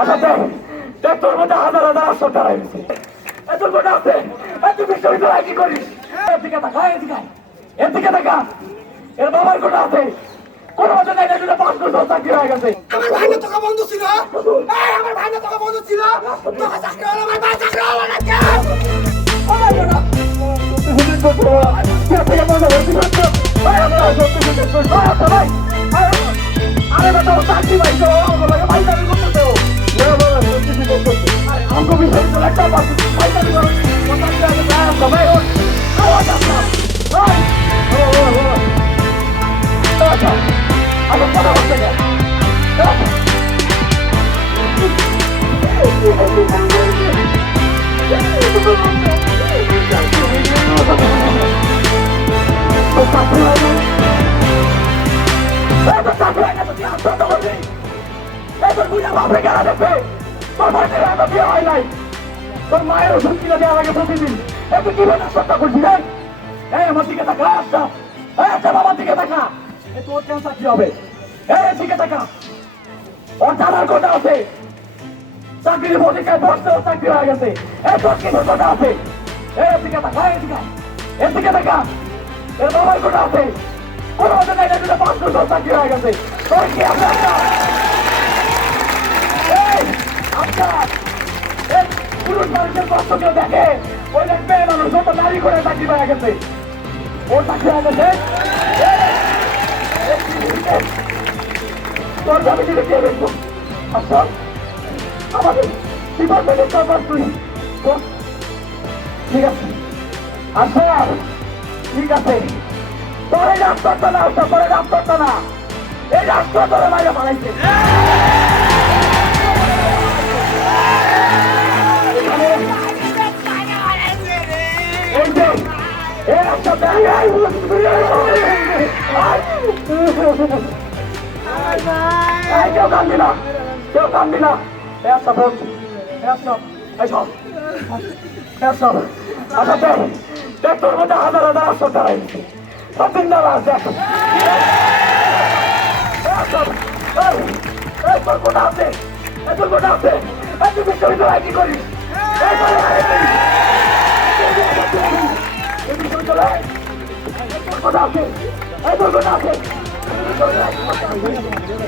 আচ্ছা দেখ দেখ তোর মধ্যে হাজার হাজার আসর দাঁড়াই গেছে এ তোর মধ্যে আছে এ তুই বিশ্ববিদ্যালয় কি করিস? এদিকে দেখা এদিকে। এদিকে দেখা। এর বাবার কোটা আছে? কোন মধ্যে নাই না পাঁচ বছর চাকরি হয়ে গেছে। আমার ভাইনা টাকা বন্ধ ছিল। আমার ভাইনা টাকা বন্ধ ছিল। টাকা চাকরি হলো আমার ভাই চাকরি হলো না কেন? আরে বেটা চাকরি পাইছো বিশ্ববিদ্যালয় একটা পয়সা দিতে ভাই ও তোর মায়ের ওষুধ কিনে দেওয়া লাগে প্রতিদিন। এত কি বলে সত্য করছি রে। এই আমার দিকে তাকা আচ্ছা এই আচ্ছা বাবার দিকে তাকা। এ, তোর ক্যান্সার কি হবে? এই দিকে তাকা। ওর জানার কথা আছে। চাকরির পরীক্ষায় বসতেও চাকরি হয়ে গেছে। এই তোর কি কথা আছে? এই দিকে তাকা এই দিকে। এর দিকে তাকা। এর বাবার কথা আছে। কোনো মতে নাই না পাঁচ বছর চাকরি হয়ে গেছে। তোর কি আছে? আচ্ছা এই এই পুরুষ মানুষের কষ্ট কেউ দেখে? ওই দেখ মেয়ে মানুষ, ও তো নারী করে চাকরি পেয়ে গেছে। ও চাকরি হয়ে গেছে। তোর দাবি দিলে কে দেখব? আচ্ছা আমাদের ডিপার্টমেন্টের ব্যাপার তুই। ঠিক আছে? আচ্ছা ঠিক আছে? তোর এই রাস্তাটা না আচ্ছা তোর রাস্তাটা না। এই রাস্তা তোর বাইরে বানাইছে কেউ কান্দি না কেউ কান্দি না আচ্ছা এই সব এই সব আচ্ছা দেখ দেখ তোর মধ্যে হাজার হাজার আসর দাঁড়াই গেছে দাঁড়া দেখ তোর আছে তোর বিশ্ববিদ্যালয় কি করিস তোর কোটা আছে এই তোর আছে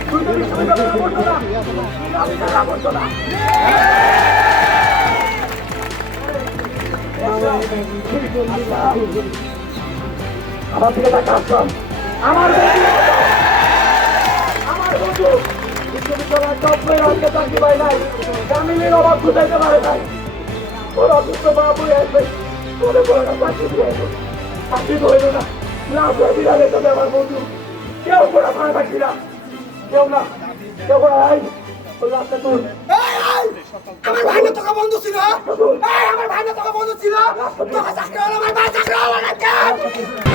তুই তো বিশ্ববিদ্যালয়ে পড়ছো না আমি তারা না আমার আমার বন্ধু বিশ্ববিদ্যালয়ের চাকরি পাই নাই ফ্যামিলির অভাব বুঝাইতে পারে নাই ওর অসুস্থ বাবু আসবে তোরে বড় চাকরি দিয়ে চাকরি তো হইল না। না বিড়ালে তবে আমার বন্ধু। কেউ করে ভাড়া থাকবি না। কেউ না। কেউ করে আই আমার ভাইনা টাকা বন্ধ ছিল। এই আমার ভাইনা টাকা বন্ধ ছিল। টাকা চাকরি হলো আমার ভাই চাকরি হলো না কেন? ভাই